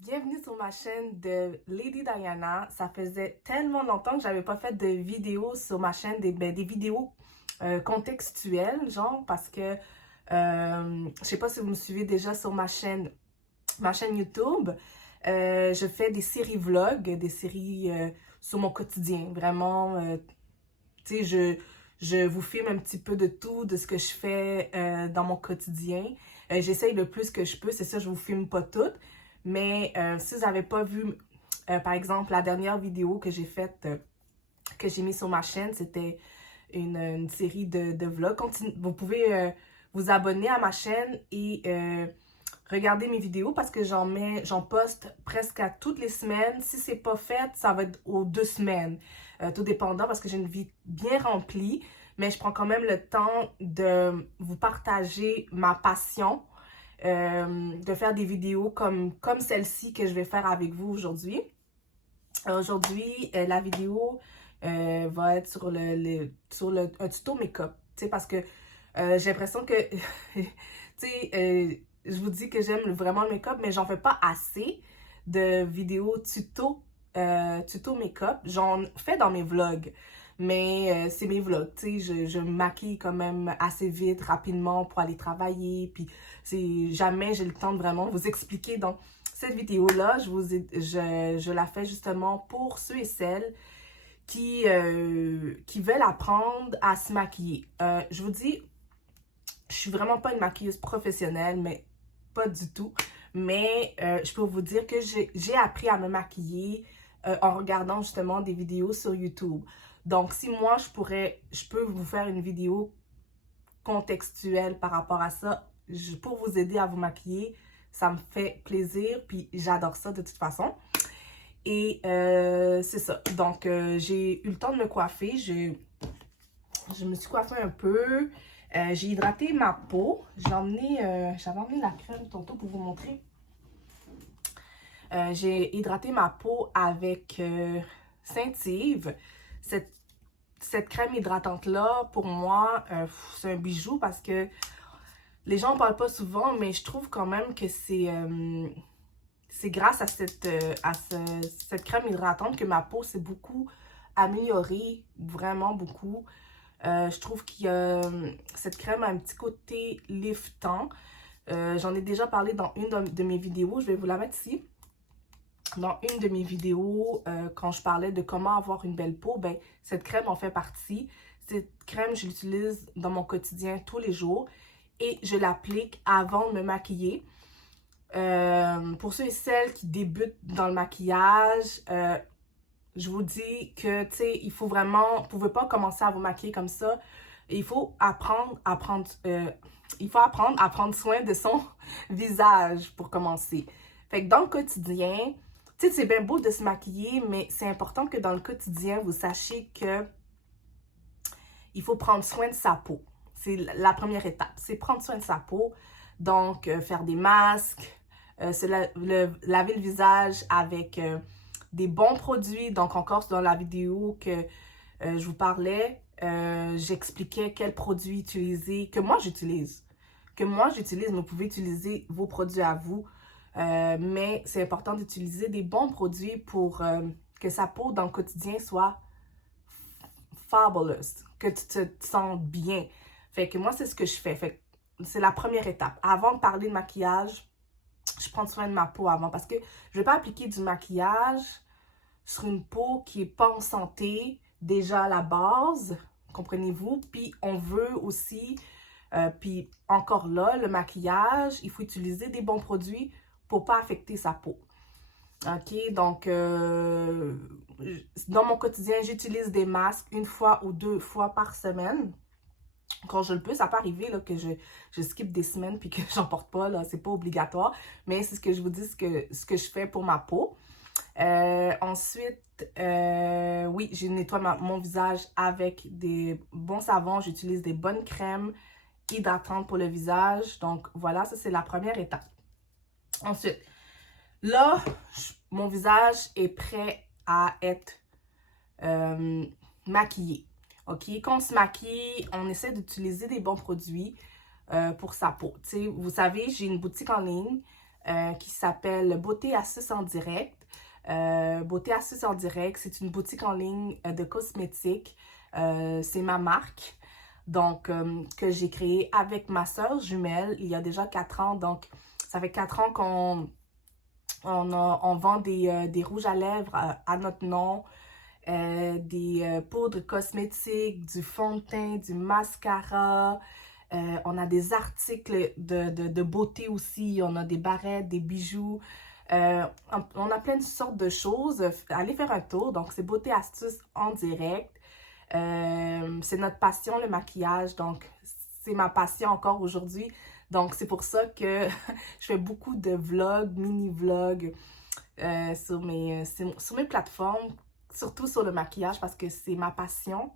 Bienvenue sur ma chaîne de Lady Diana. Ça faisait tellement longtemps que j'avais pas fait de vidéos sur ma chaîne, des vidéos contextuelles, genre, parce que je sais pas si vous me suivez déjà sur ma chaîne YouTube. Je fais des séries vlogs, des séries sur mon quotidien. Vraiment, tu sais, je vous filme un petit peu de tout, de ce que je fais dans mon quotidien. J'essaye le plus que je peux, c'est ça, je vous filme pas tout. Mais si vous n'avez pas vu, par exemple, la dernière vidéo que j'ai faite, que j'ai mis sur ma chaîne, c'était une série de vlogs. Vous pouvez vous abonner à ma chaîne et regarder mes vidéos parce que j'en poste presque à toutes les semaines. Si c'est pas fait, ça va être aux 2 semaines. Tout dépendant parce que j'ai une vie bien remplie, mais je prends quand même le temps de vous partager ma passion, de faire des vidéos comme celle-ci que je vais faire avec vous aujourd'hui. Aujourd'hui, la vidéo va être sur un tuto make-up. Tu sais, parce que j'ai l'impression que, tu sais, je vous dis que j'aime vraiment le make-up, mais j'en fais pas assez de vidéos tuto make-up. J'en fais dans mes vlogs, mais c'est mes vlogs, tu sais, je me maquille quand même assez vite, rapidement pour aller travailler, puis jamais j'ai le temps de vraiment vous expliquer. Donc, cette vidéo-là, je la fais justement pour ceux et celles qui veulent apprendre à se maquiller. Je vous dis, je suis vraiment pas une maquilleuse professionnelle, mais pas du tout. Mais je peux vous dire que j'ai appris à me maquiller en regardant justement des vidéos sur YouTube. Donc, si moi, je peux vous faire une vidéo contextuelle par rapport à ça, pour vous aider à vous maquiller, ça me fait plaisir, puis j'adore ça de toute façon. Et c'est ça. Donc, j'ai eu le temps de me coiffer. Je me suis coiffée un peu. J'ai hydraté ma peau. J'avais emmené la crème tantôt pour vous montrer. J'ai hydraté ma peau avec Saint-Yves. Cette crème hydratante-là, pour moi, c'est un bijou parce que les gens en parlent pas souvent, mais je trouve quand même que c'est grâce à cette crème hydratante que ma peau s'est beaucoup améliorée, vraiment beaucoup. Je trouve que cette crème a un petit côté liftant. J'en ai déjà parlé dans une de mes vidéos, je vais vous la mettre ici. Dans une de mes vidéos, quand je parlais de comment avoir une belle peau, ben, cette crème en fait partie. Cette crème, je l'utilise dans mon quotidien tous les jours et je l'applique avant de me maquiller. Pour ceux et celles qui débutent dans le maquillage, je vous dis que, tu sais, il faut vraiment, vous pouvez pas commencer à vous maquiller comme ça. Il faut apprendre à prendre soin de son visage pour commencer. Fait que dans le quotidien, tu sais, c'est bien beau de se maquiller, mais c'est important que dans le quotidien, vous sachiez que il faut prendre soin de sa peau. C'est la première étape, c'est prendre soin de sa peau. Donc, faire des masques, laver le visage avec des bons produits. Donc, encore dans la vidéo que je vous parlais, j'expliquais quels produits utiliser, que moi j'utilise. Mais vous pouvez utiliser vos produits à vous. Mais c'est important d'utiliser des bons produits pour que sa peau dans le quotidien soit fabulous, que tu te sens bien. Fait que moi, c'est ce que je fais. Fait que c'est la première étape. Avant de parler de maquillage, je prends soin de ma peau avant parce que je ne vais pas appliquer du maquillage sur une peau qui n'est pas en santé, déjà à la base, comprenez-vous? Puis on veut aussi, puis encore là, le maquillage, il faut utiliser des bons produits pour ne pas affecter sa peau. OK, donc dans mon quotidien, j'utilise des masques 1 fois ou 2 fois par semaine. Quand je le peux, ça peut arriver là, que je skip des semaines puis que j'en porte pas, là, c'est pas obligatoire. Mais c'est ce que je vous dis, ce que je fais pour ma peau. Ensuite, oui, je nettoie mon visage avec des bons savons. J'utilise des bonnes crèmes hydratantes pour le visage. Donc voilà, ça c'est la première étape. Ensuite, là, mon visage est prêt à être maquillé. OK? Quand on se maquille, on essaie d'utiliser des bons produits pour sa peau. T'sais, vous savez, j'ai une boutique en ligne. qui s'appelle Beauté Astuces en direct. Beauté Astuces en direct, c'est une boutique en ligne de cosmétiques. C'est ma marque, donc que j'ai créée avec ma soeur jumelle il y a déjà 4 ans. Donc, ça fait 4 ans on vend des rouges à lèvres à notre nom, des poudres cosmétiques, du fond de teint, du mascara. On a des articles de beauté aussi. On a des barrettes, des bijoux. On a plein de sortes de choses. Allez faire un tour. Donc, c'est Beauté Astuces en direct. C'est notre passion, le maquillage. Donc, c'est ma passion encore aujourd'hui. Donc, c'est pour ça que je fais beaucoup de vlogs, mini-vlogs sur mes plateformes, surtout sur le maquillage parce que c'est ma passion.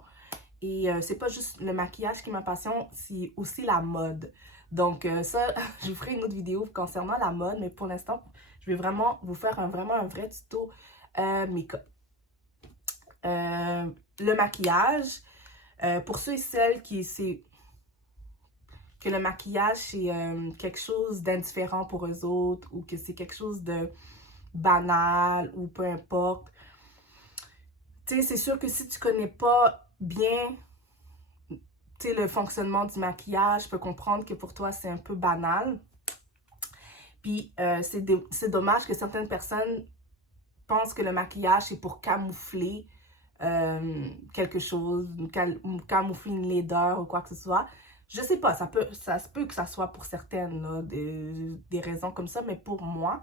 Et c'est pas juste le maquillage qui est ma passion, c'est aussi la mode. Donc, ça, je vous ferai une autre vidéo concernant la mode, mais pour l'instant, je vais vraiment vous faire vraiment un vrai tuto make-up. Le maquillage, pour ceux et celles que le maquillage, c'est quelque chose d'indifférent pour eux autres ou que c'est quelque chose de banal ou peu importe. Tu sais, c'est sûr que si tu connais pas bien le fonctionnement du maquillage, je peux comprendre que pour toi, c'est un peu banal. Puis, c'est dommage que certaines personnes pensent que le maquillage, c'est pour camoufler quelque chose, camoufler une laideur ou quoi que ce soit. Je sais pas, ça se peut que ça soit pour certaines là, des raisons comme ça, mais pour moi,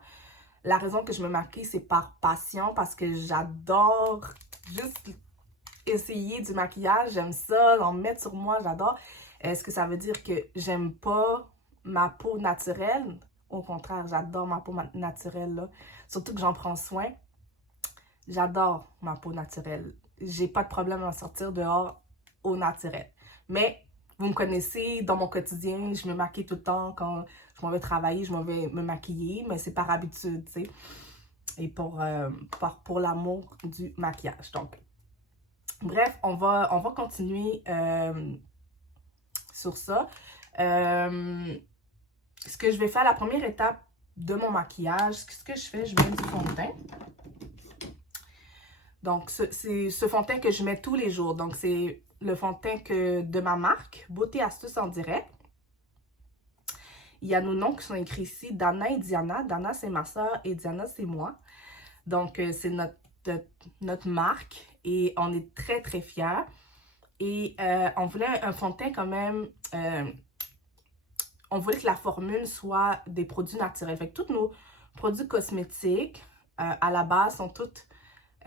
la raison que je me maquille, c'est par passion, parce que j'adore juste essayer du maquillage, j'aime ça, en mettre sur moi, j'adore. Est-ce que ça veut dire que j'aime pas ma peau naturelle? Au contraire, j'adore ma peau naturelle, là. Surtout que j'en prends soin. J'adore ma peau naturelle. J'ai pas de problème à sortir dehors au naturel. Mais vous me connaissez, dans mon quotidien, je me maquille tout le temps. Quand je m'en vais travailler, je m'en vais me maquiller, mais c'est par habitude, tu sais. Et pour l'amour du maquillage. Donc, bref, on va continuer sur ça. Ce que je vais faire, la première étape de mon maquillage, ce que je fais, je mets du fond de teint. Donc, c'est ce fond de teint que je mets tous les jours. Donc, c'est le fond de teint de ma marque, Beauté Astuces en direct. Il y a nos noms qui sont écrits ici, Dana et Diana. Dana, c'est ma soeur et Diana, c'est moi. Donc, c'est notre marque et on est très, très fiers. Et on voulait un fond de teint quand même... on voulait que la formule soit des produits naturels. Fait que tous nos produits cosmétiques, à la base, sont tous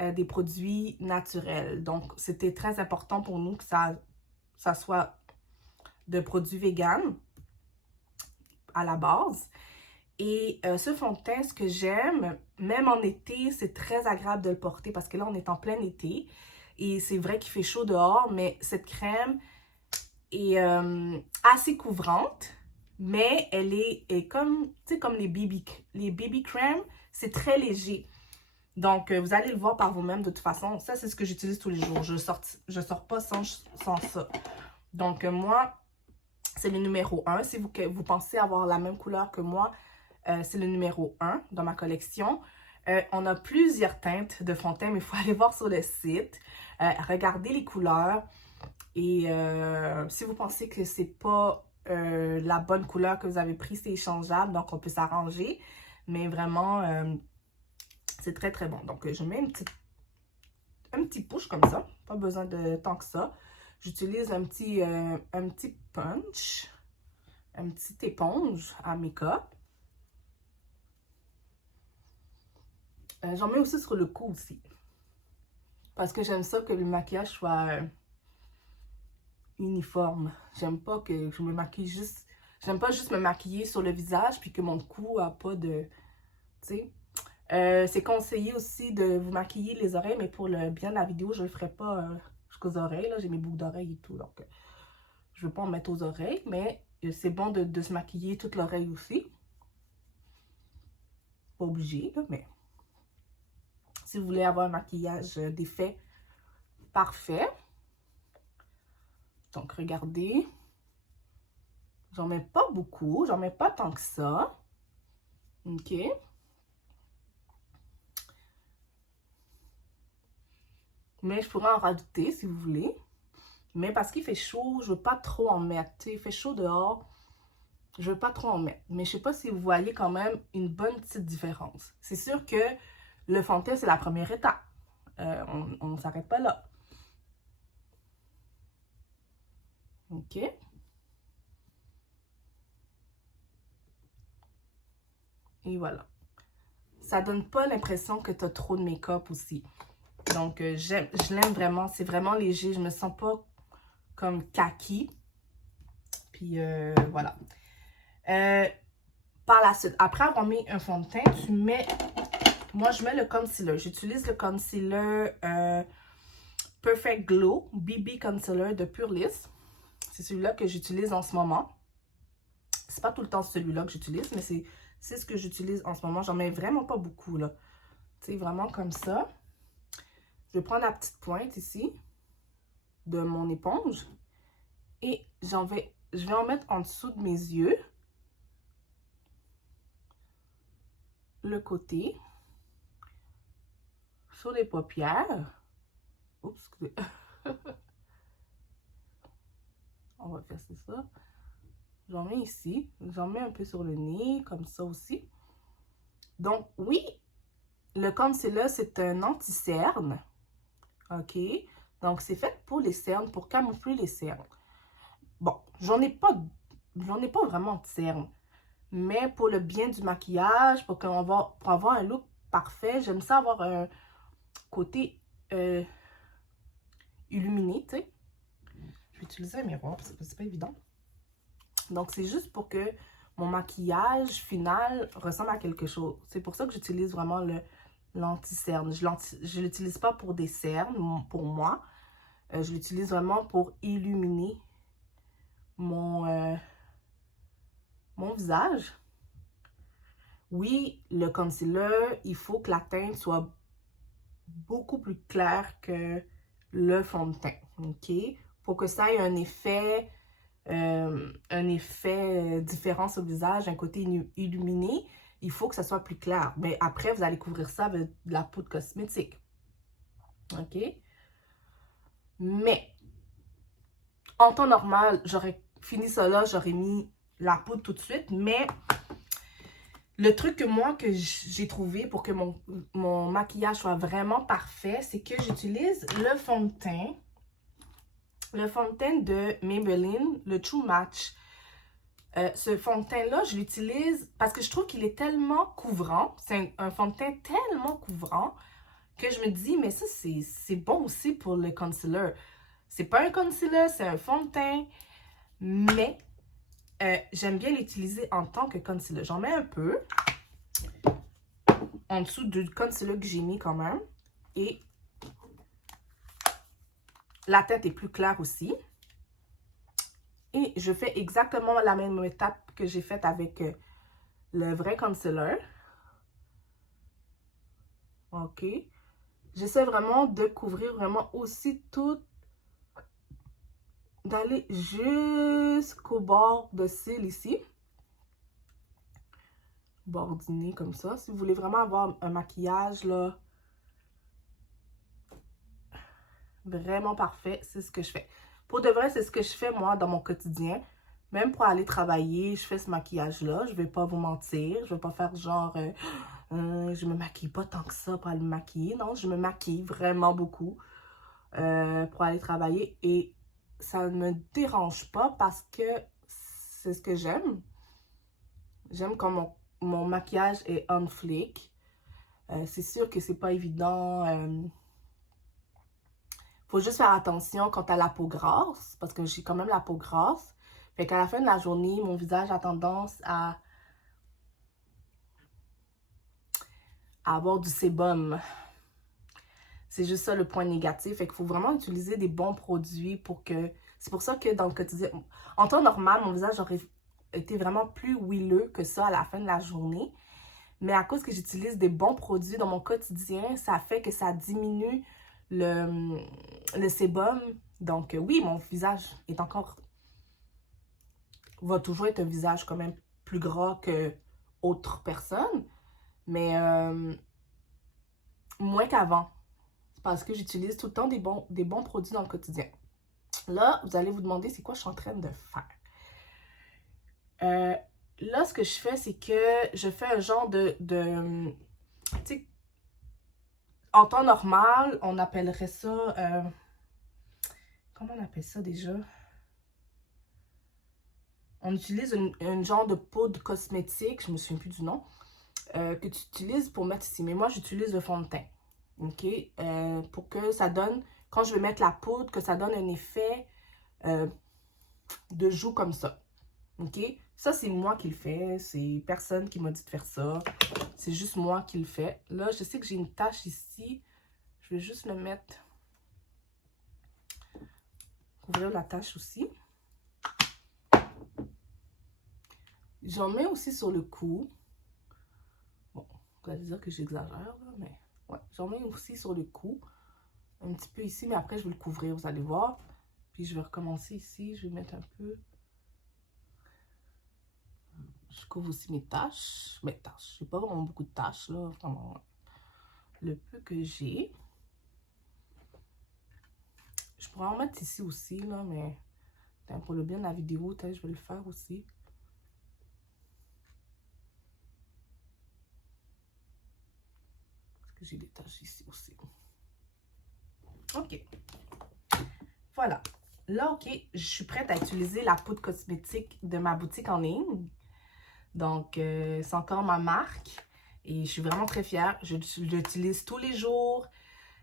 des produits naturels. Donc, c'était très important pour nous que ça soit de produits véganes à la base. Et ce fond de teint, ce que j'aime, même en été, c'est très agréable de le porter parce que là, on est en plein été. Et c'est vrai qu'il fait chaud dehors, mais cette crème est assez couvrante. Mais elle est comme, tu sais, comme les BB cream, c'est très léger. Donc, vous allez le voir par vous-même de toute façon. Ça, c'est ce que j'utilise tous les jours. Je sors pas sans ça. Donc, moi, c'est le numéro 1. Si vous pensez avoir la même couleur que moi, c'est le numéro 1 dans ma collection. On a plusieurs teintes de fond de teint, mais il faut aller voir sur le site. Regardez les couleurs. Et si vous pensez que c'est pas la bonne couleur que vous avez pris, c'est échangeable. Donc, on peut s'arranger. Mais vraiment... c'est très, très bon. Donc, je mets un petit push comme ça. Pas besoin de tant que ça. J'utilise un petit punch, une petite éponge à make-up. J'en mets aussi sur le cou aussi. Parce que j'aime ça que le maquillage soit uniforme. J'aime pas que je me maquille juste... J'aime pas juste me maquiller sur le visage puis que mon cou a pas de... Tu sais? C'est conseillé aussi de vous maquiller les oreilles, mais pour le bien de la vidéo, je ne le ferai pas jusqu'aux oreilles. J'ai mes boucles d'oreilles et tout, donc je ne veux pas en mettre aux oreilles, mais c'est bon de se maquiller toute l'oreille aussi. Pas obligé, là, mais si vous voulez avoir un maquillage d'effet parfait. Donc, regardez. J'en mets pas beaucoup, j'en mets pas tant que ça. OK. Mais je pourrais en rajouter si vous voulez. Mais parce qu'il fait chaud, je veux pas trop en mettre. Tu sais, il fait chaud dehors, je veux pas trop en mettre. Mais je sais pas si vous voyez quand même une bonne petite différence. C'est sûr que le fond de teint, c'est la première étape. On ne s'arrête pas là. OK. Et voilà. Ça donne pas l'impression que tu as trop de make-up aussi. Donc, je l'aime vraiment. C'est vraiment léger. Je me sens pas comme kaki. Puis, voilà. Par la suite, après avoir mis un fond de teint, tu mets... Moi, je mets le concealer. J'utilise le concealer Perfect Glow BB Concealer de Purlisse. C'est celui-là que j'utilise en ce moment. C'est pas tout le temps celui-là que j'utilise, mais c'est ce que j'utilise en ce moment. J'en mets vraiment pas beaucoup, là. Tu sais, vraiment comme ça. Je vais prendre la petite pointe ici de mon éponge. Et je vais en mettre en dessous de mes yeux. Le côté. Sur les paupières. Oups, excusez. On va faire ça. J'en mets ici. J'en mets un peu sur le nez, comme ça aussi. Donc, oui, le concealer, c'est un anti-cerne. OK? Donc, c'est fait pour les cernes, pour camoufler les cernes. Bon, j'en ai pas vraiment de cernes. Mais pour le bien du maquillage, pour avoir un look parfait, j'aime ça avoir un côté illuminé, tu sais. Je vais utiliser un miroir parce que c'est pas évident. Donc, c'est juste pour que mon maquillage final ressemble à quelque chose. C'est pour ça que j'utilise vraiment l'anti-cerne. Je ne l'utilise pas pour des cernes, pour moi. Je l'utilise vraiment pour illuminer mon visage. Oui, le concealer, il faut que la teinte soit beaucoup plus claire que le fond de teint, OK? Pour que ça ait un effet différent sur le visage, un côté illuminé, il faut que ça soit plus clair. Mais après, vous allez couvrir ça avec de la poudre cosmétique. OK? Mais, en temps normal, j'aurais fini ça là, j'aurais mis la poudre tout de suite. Mais, le truc que j'ai trouvé pour que mon maquillage soit vraiment parfait, c'est que j'utilise le fond de teint. Le fond de teint de Maybelline, le True Match. Ce fond de teint-là, je l'utilise parce que je trouve qu'il est tellement couvrant. C'est un fond de teint tellement couvrant que je me dis, mais ça, c'est bon aussi pour le concealer. C'est pas un concealer, c'est un fond de teint, mais j'aime bien l'utiliser en tant que concealer. J'en mets un peu en dessous du concealer que j'ai mis quand même. Et la teinte est plus claire aussi. Et je fais exactement la même étape que j'ai faite avec le vrai concealer. OK. J'essaie vraiment de couvrir vraiment aussi tout, d'aller jusqu'au bord de cils ici. Bord du nez comme ça. Si vous voulez vraiment avoir un maquillage là, vraiment parfait, c'est ce que je fais. Pour de vrai, c'est ce que je fais moi dans mon quotidien. Même pour aller travailler, je fais ce maquillage-là. Je vais pas vous mentir. Je vais pas faire genre... je me maquille pas tant que ça pour aller me maquiller. Non, je me maquille vraiment beaucoup pour aller travailler. Et ça ne me dérange pas parce que c'est ce que j'aime. J'aime quand mon maquillage est on fleek. C'est sûr que c'est pas évident. Faut juste faire attention quand t'as la peau grasse, parce que j'ai quand même la peau grasse. Fait qu'à la fin de la journée, mon visage a tendance à avoir du sébum. C'est juste ça le point négatif. Fait qu'il faut vraiment utiliser des bons produits pour que... C'est pour ça que dans le quotidien... En temps normal, mon visage aurait été vraiment plus huileux que ça à la fin de la journée. Mais à cause que j'utilise des bons produits dans mon quotidien, ça fait que ça diminue le sébum. Donc oui, mon visage est encore... va toujours être un visage quand même plus gras que autres personnes, mais moins qu'avant. Parce que j'utilise tout le temps des bons produits dans le quotidien. Là, vous allez vous demander c'est quoi je suis en train de faire. Là, ce que je fais, c'est que je fais un genre tu sais, en temps normal, on appellerait ça... comment on appelle ça déjà? On utilise une genre de poudre cosmétique, je me souviens plus du nom, que tu utilises pour mettre ici. Mais moi, j'utilise le fond de teint. OK? Pour que ça donne, quand je vais mettre la poudre, que ça donne un effet de joue comme ça. OK? Ça, c'est moi qui le fais. C'est personne qui m'a dit de faire ça. C'est juste moi qui le fais. Là, je sais que j'ai une tache ici. Je vais juste le mettre... Couvrir la tache aussi. J'en mets aussi sur le cou. Bon, vous allez dire que j'exagère, mais ouais, j'en mets aussi sur le cou. Un petit peu ici, mais après, je vais le couvrir, vous allez voir. Puis, je vais recommencer ici. Je vais mettre un peu... Je couvre aussi mes taches. Mes taches. J'ai pas vraiment beaucoup de taches, là. Vraiment, le peu que j'ai. Je pourrais en mettre ici aussi, là, mais pour le bien de la vidéo, je vais le faire aussi. Parce que j'ai des taches ici aussi. OK. Voilà. Là, OK, je suis prête à utiliser la poudre cosmétique de ma boutique en ligne. Donc, c'est encore ma marque. Et je suis vraiment très fière. Je l'utilise tous les jours.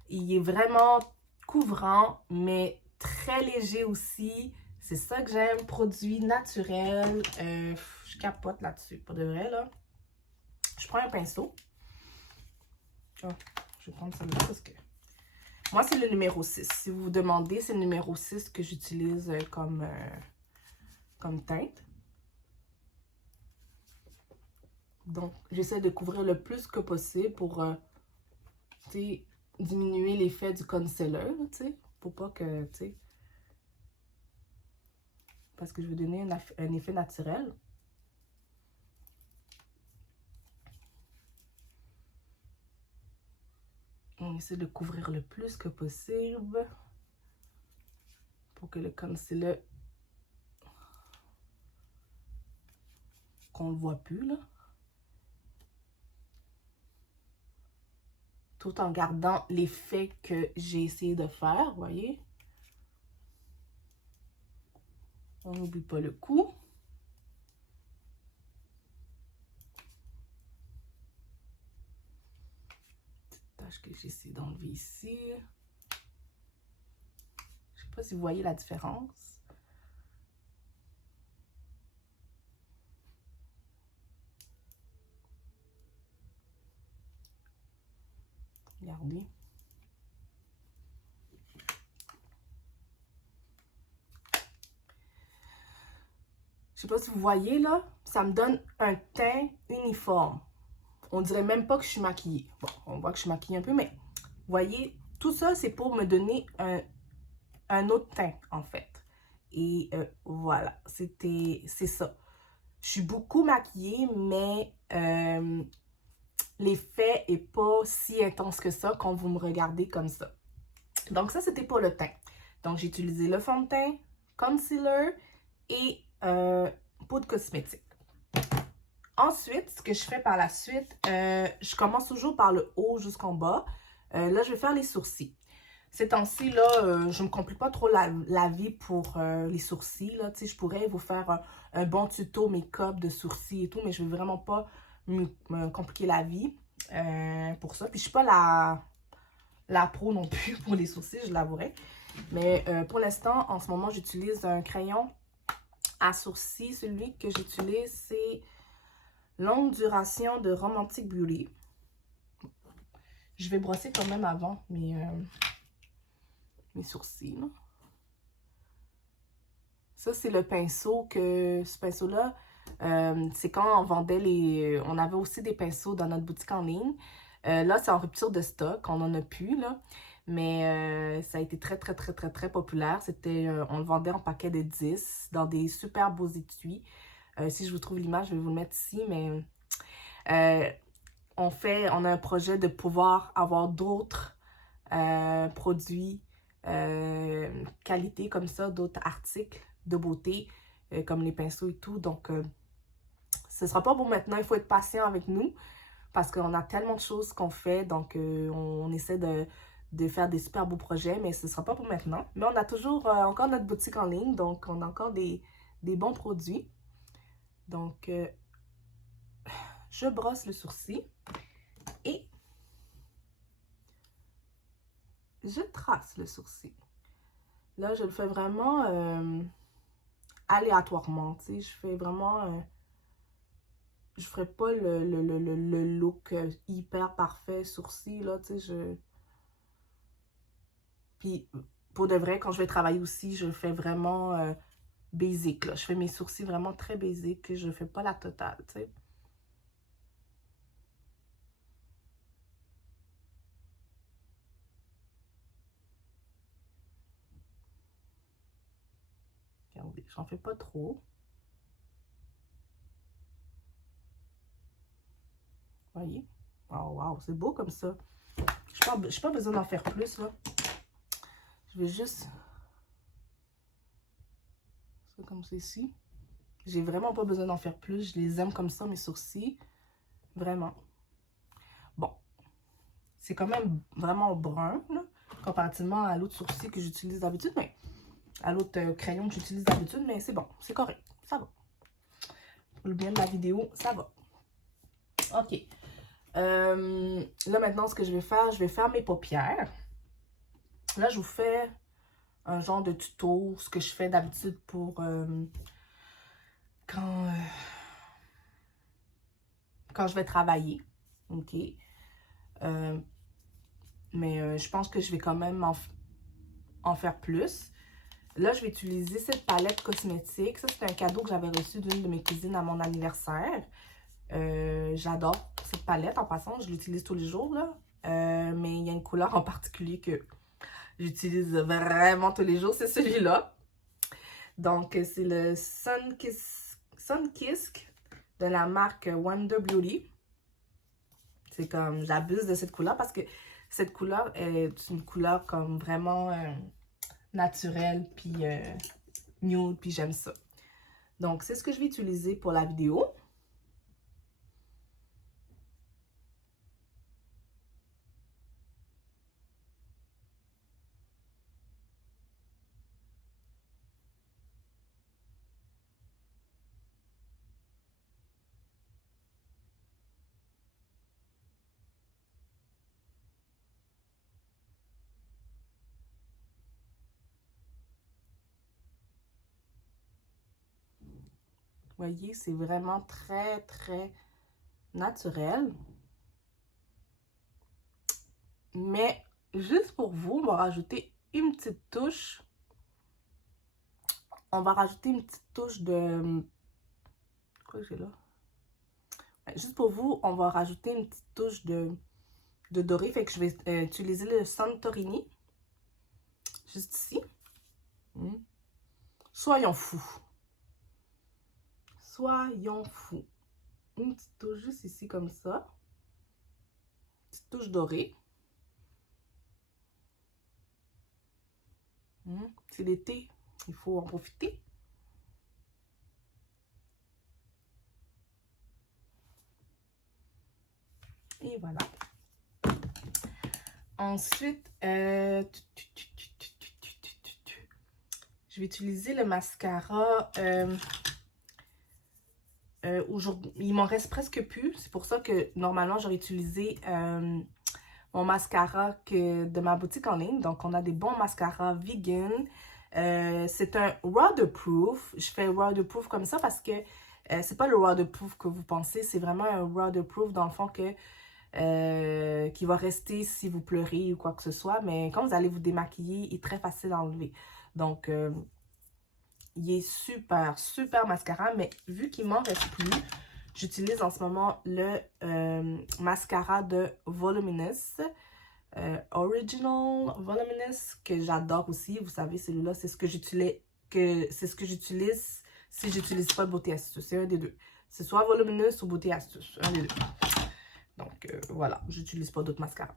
Il est vraiment couvrant, mais très léger aussi. C'est ça que j'aime. Produit naturel. Je capote là-dessus. Pour de vrai, là. Je prends un pinceau. Oh, je vais prendre ça là parce que... Moi, c'est le numéro 6. Si vous vous demandez, c'est le numéro 6 que j'utilise comme teinte. Donc, j'essaie de couvrir le plus que possible pour diminuer l'effet du concealer, tu sais, pour pas que, tu sais, parce que je veux donner un effet naturel. On essaie de couvrir le plus que possible pour que le concealer, qu'on le voit plus, là. Tout en gardant l'effet que j'ai essayé de faire, vous voyez. On n'oublie pas le cou. Petite tache que j'essaie d'enlever ici. Je sais pas si vous voyez la différence. Regardez. Je sais pas si vous voyez là, ça me donne un teint uniforme. On dirait même pas que je suis maquillée. Bon, on voit que je suis maquillée un peu, mais vous voyez, tout ça, c'est pour me donner un autre teint, en fait. Et voilà, c'est ça. Je suis beaucoup maquillée, mais l'effet est pas si intense que ça quand vous me regardez comme ça. Donc ça, c'était pour le teint. Donc j'ai utilisé le fond de teint, concealer et poudre cosmétique. Ensuite, ce que je fais par la suite, je commence toujours par le haut jusqu'en bas. Là, je vais faire les sourcils. Ces temps-ci, là, je ne me complique pas trop la vie pour les sourcils. Là. Je pourrais vous faire un bon tuto make-up de sourcils et tout, mais je ne vais vraiment pas me compliquer la vie pour ça. Puis, je ne suis pas la pro non plus pour les sourcils, je l'avouerai. Mais pour l'instant, en ce moment, j'utilise un crayon à sourcils. Celui que j'utilise, c'est Longue Duration de Romantic Beauty. Je vais brosser quand même avant mes sourcils. Là. Ça, c'est le pinceau que... Ce pinceau-là, c'est quand on vendait les... On avait aussi des pinceaux dans notre boutique en ligne. Là, c'est en rupture de stock. On en a plus, là. Mais ça a été très, très, très, très, très populaire. C'était... on le vendait en paquet de 10 dans des super beaux étuis. Si je vous trouve l'image, je vais vous le mettre ici. Mais On a un projet de pouvoir avoir d'autres produits qualité comme ça, d'autres articles de beauté, comme les pinceaux et tout. Donc, ce sera pas pour maintenant. Il faut être patient avec nous parce qu'on a tellement de choses qu'on fait. Donc, on essaie de faire des super beaux projets, mais ce sera pas pour maintenant. Mais on a toujours encore notre boutique en ligne, donc on a encore des bons produits. Donc, je brosse le sourcil et je trace le sourcil. Là, je le fais vraiment aléatoirement, tu sais. Je fais vraiment... je ferai pas le look hyper parfait sourcil, là, tu sais. Puis, pour de vrai, quand je vais travailler aussi, je fais vraiment basic, là. Je fais mes sourcils vraiment très basic. Je fais pas la totale, tu sais. Regardez, j'en fais pas trop. Voyez? Oh, wow, c'est beau comme ça. Je n'ai pas besoin d'en faire plus, là. Je vais juste... C'est comme ceci. J'ai vraiment pas besoin d'en faire plus. Je les aime comme ça, mes sourcils. Vraiment. Bon. C'est quand même vraiment brun, là, comparativement à l'autre sourcil que j'utilise d'habitude, mais à l'autre crayon que j'utilise d'habitude, mais c'est bon. C'est correct. Ça va. Pour le bien de la vidéo, ça va. OK. Là, maintenant, ce que je vais faire mes paupières. Là, je vous fais un genre de tuto, ce que je fais d'habitude pour quand je vais travailler. OK? Mais je pense que je vais quand même en faire plus. Là, je vais utiliser cette palette cosmétique. Ça, c'est un cadeau que j'avais reçu d'une de mes cousines à mon anniversaire. J'adore cette palette. En passant, je l'utilise tous les jours, là. Mais il y a une couleur en particulier que j'utilise vraiment tous les jours. C'est celui-là. Donc, c'est le Sunkissed de la marque Wonder Beauty. C'est comme, j'abuse de cette couleur parce que cette couleur est une couleur comme vraiment naturelle, puis nude, puis j'aime ça. Donc, c'est ce que je vais utiliser pour la vidéo. Vous voyez, c'est vraiment très, très naturel. Mais juste pour vous, on va rajouter une petite touche. On va rajouter une petite touche de... Quoi que j'ai là? Juste pour vous, on va rajouter une petite touche de doré. Fait que je vais utiliser le Santorini. Juste ici. Soyons fous. Soyons fous. Une petite touche juste ici comme ça. Une petite touche dorée. C'est l'été, il faut en profiter. Et voilà. Ensuite, je vais utiliser le mascara. Aujourd'hui, il m'en reste presque plus. C'est pour ça que normalement, j'aurais utilisé mon mascara de ma boutique en ligne. Donc, on a des bons mascaras vegan. C'est un waterproof. Je fais waterproof comme ça parce que c'est pas le waterproof que vous pensez. C'est vraiment un waterproof dans le fond qui va rester si vous pleurez ou quoi que ce soit. Mais quand vous allez vous démaquiller, il est très facile à enlever. Donc, il est super, super mascara. Mais vu qu'il m'en reste plus, j'utilise en ce moment le mascara de Voluminous. Original Voluminous, que j'adore aussi. Vous savez, celui-là, c'est ce que j'utilise si j'utilise pas le Beauté Astuce. C'est un des deux. C'est soit Voluminous ou Beauté Astuce. Un des deux. Donc, voilà. J'utilise pas d'autres mascaras.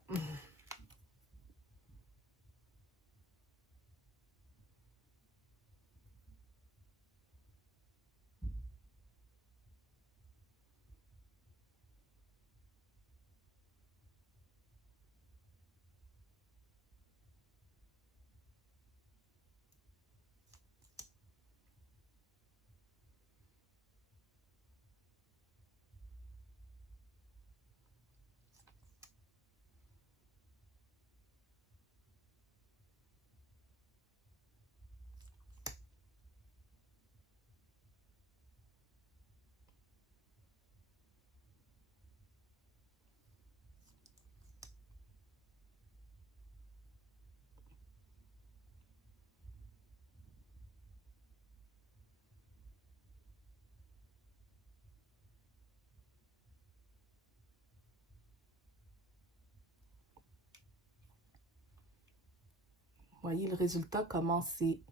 Voyez le résultat, comment c'est...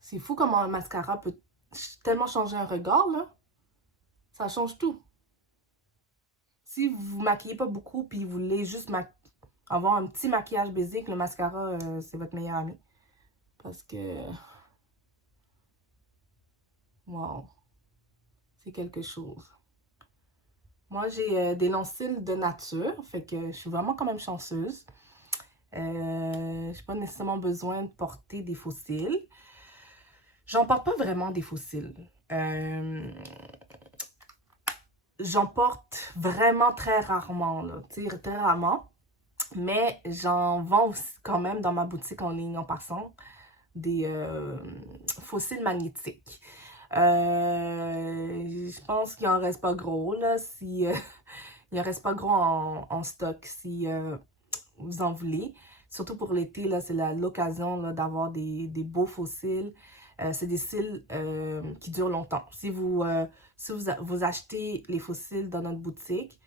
C'est fou comment un mascara peut tellement changer un regard, là. Ça change tout. Si vous vous maquillez pas beaucoup, puis vous voulez juste avoir un petit maquillage basique, le mascara, c'est votre meilleur ami. Parce que... Wow. C'est quelque chose. Moi, j'ai des longs cils de nature, fait que je suis vraiment quand même chanceuse. Je n'ai pas nécessairement besoin de porter des faux cils. J'en porte pas vraiment des faux cils. J'en porte vraiment très rarement, là, très rarement. Mais j'en vends aussi quand même dans ma boutique en ligne en passant des faux cils magnétiques. Je pense qu'il en reste pas gros, là, si il en reste pas gros en stock si vous en voulez. Surtout pour l'été, là, c'est l'occasion d'avoir des beaux faux cils. C'est des cils qui durent longtemps. Si vous achetez les faux cils dans notre boutique,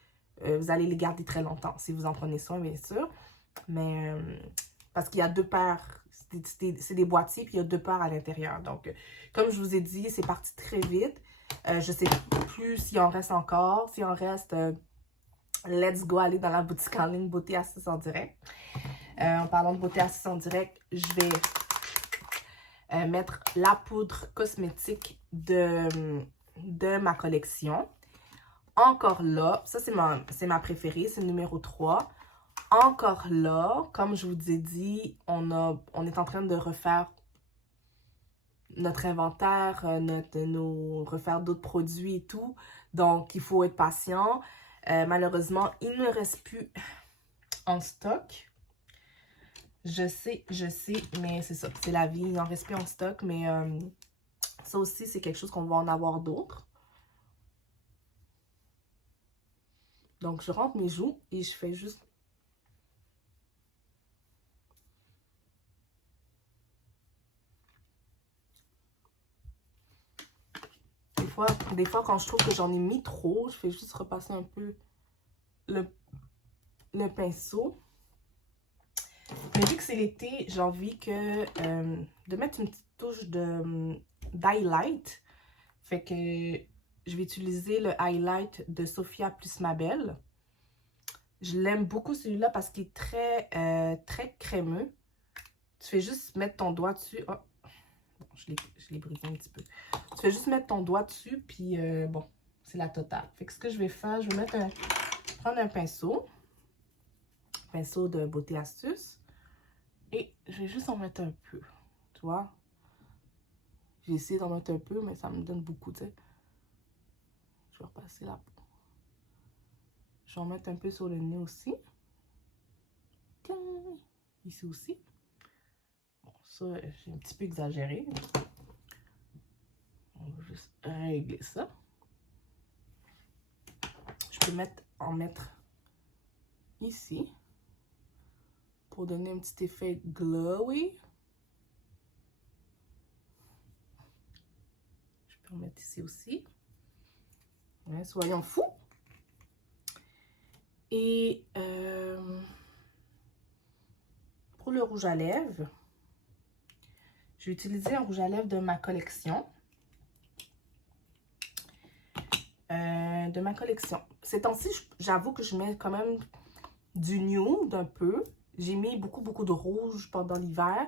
vous allez les garder très longtemps, si vous en prenez soin, bien sûr. Mais parce qu'il y a deux paires, c'est des boîtiers, puis il y a deux paires à l'intérieur. Donc, comme je vous ai dit, c'est parti très vite. Je sais plus s'il en reste encore. S'il en reste, let's go aller dans la boutique en ligne Beauté Astuce en direct. En parlant de Beauté Astuce en direct, je vais mettre la poudre cosmétique de ma collection. Encore là, ça c'est ma préférée, c'est le numéro 3. Encore là, comme je vous ai dit, on est en train de refaire notre inventaire, refaire d'autres produits et tout. Donc, il faut être patient. Malheureusement, il ne reste plus en stock. Je sais, mais c'est ça, c'est la vie. Il n'en reste plus en stock, mais ça aussi, c'est quelque chose qu'on va en avoir d'autres. Donc, je rentre mes joues et je fais juste... Des fois, quand je trouve que j'en ai mis trop, je fais juste repasser un peu le pinceau. Mais vu que c'est l'été, j'ai envie de mettre une petite touche d'highlight. Fait que je vais utiliser le highlight de Sophia plus Mabel. Je l'aime beaucoup celui-là parce qu'il est très crémeux. Tu fais juste mettre ton doigt dessus. Oh, bon, je l'ai brisé un petit peu. Tu fais juste mettre ton doigt dessus, puis bon, c'est la totale. Fait que ce que je vais faire, je vais prendre un pinceau. Pinceau de Beauté Astuce. Et je vais juste en mettre un peu. Tu vois? J'ai essayé d'en mettre un peu, mais ça me donne beaucoup, tu sais. Je vais repasser la peau. Je vais en mettre un peu sur le nez aussi. Ici aussi. Bon, ça, j'ai un petit peu exagéré. On va juste régler ça. Je peux en mettre ici. Pour donner un petit effet glowy. Je peux en mettre ici aussi. Ouais, soyons fous. Et pour le rouge à lèvres, j'ai utilisé un rouge à lèvres de ma collection. de ma collection. Ces temps-ci, j'avoue que je mets quand même du nude un peu. J'ai mis beaucoup de rouge pendant l'hiver.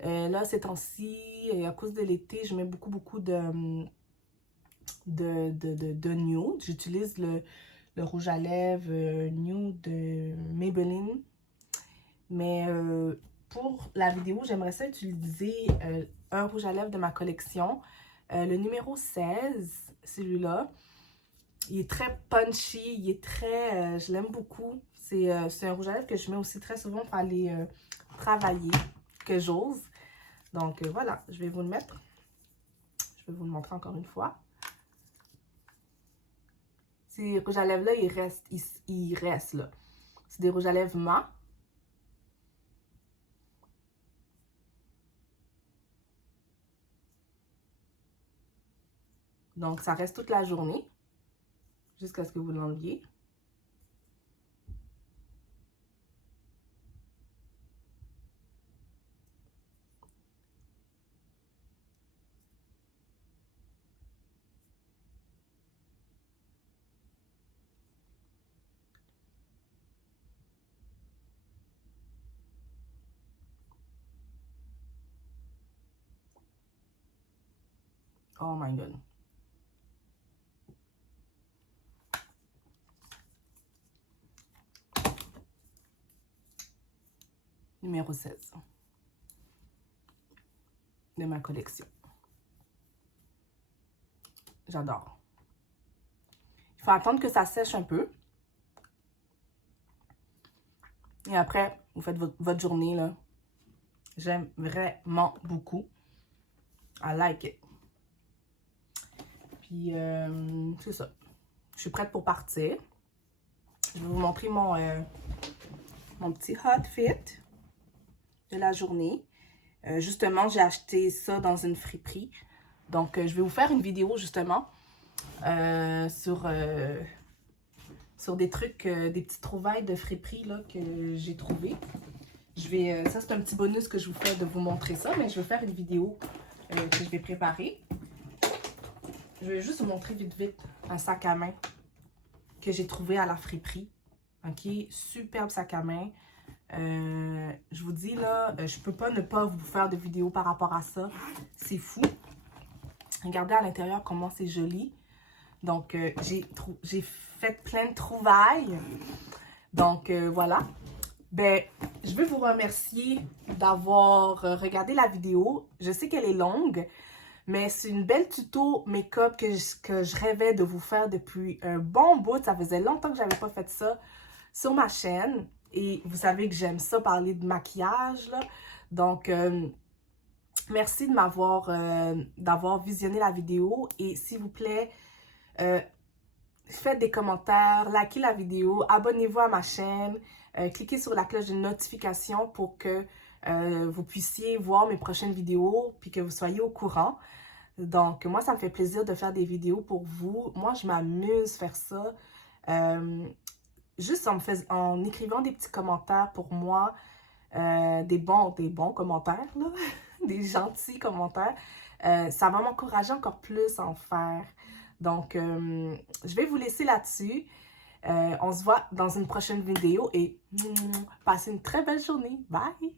Là, ces temps-ci, à cause de l'été, je mets beaucoup de nude. J'utilise le rouge à lèvres nude de Maybelline. Mais pour la vidéo, j'aimerais ça utiliser un rouge à lèvres de ma collection. Le numéro 16, celui-là. Il est très punchy, il est très... je l'aime beaucoup. C'est un rouge à lèvres que je mets aussi très souvent pour aller travailler, que j'ose. Donc voilà, je vais vous le mettre. Je vais vous le montrer encore une fois. Ces rouges à lèvres-là, ils restent là. C'est des rouges à lèvres mat. Donc, ça reste toute la journée, jusqu'à ce que vous l'enleviez. Oh my god. Numéro 16 de ma collection. J'adore. Il faut attendre que ça sèche un peu. Et après, vous faites votre journée, là. J'aime vraiment beaucoup. I like it. Puis, c'est ça. Je suis prête pour partir. Je vais vous montrer mon petit outfit de la journée. Justement, j'ai acheté ça dans une friperie. Donc, je vais vous faire une vidéo, justement, sur des trucs, des petites trouvailles de friperie là, que j'ai trouvées. Ça, c'est un petit bonus que je vous fais de vous montrer ça, mais je vais faire une vidéo que je vais préparer. Je vais juste vous montrer vite un sac à main que j'ai trouvé à la friperie. OK? Superbe sac à main. Je vous dis, là, je peux pas ne pas vous faire de vidéo par rapport à ça. C'est fou. Regardez à l'intérieur comment c'est joli. Donc, j'ai fait plein de trouvailles. Donc, voilà. Ben, je veux vous remercier d'avoir regardé la vidéo. Je sais qu'elle est longue, mais c'est une belle tuto make-up que je rêvais de vous faire depuis un bon bout. Ça faisait longtemps que j'avais pas fait ça sur ma chaîne. Et vous savez que j'aime ça parler de maquillage, là. Donc, merci de d'avoir visionné la vidéo. Et s'il vous plaît, faites des commentaires, likez la vidéo, abonnez-vous à ma chaîne, cliquez sur la cloche de notification pour que vous puissiez voir mes prochaines vidéos puis que vous soyez au courant. Donc, moi, ça me fait plaisir de faire des vidéos pour vous. Moi, je m'amuse faire ça. Juste en écrivant des petits commentaires pour moi, des bons commentaires, là, des gentils commentaires, ça va m'encourager encore plus à en faire. Donc, je vais vous laisser là-dessus. On se voit dans une prochaine vidéo et passez une très belle journée. Bye!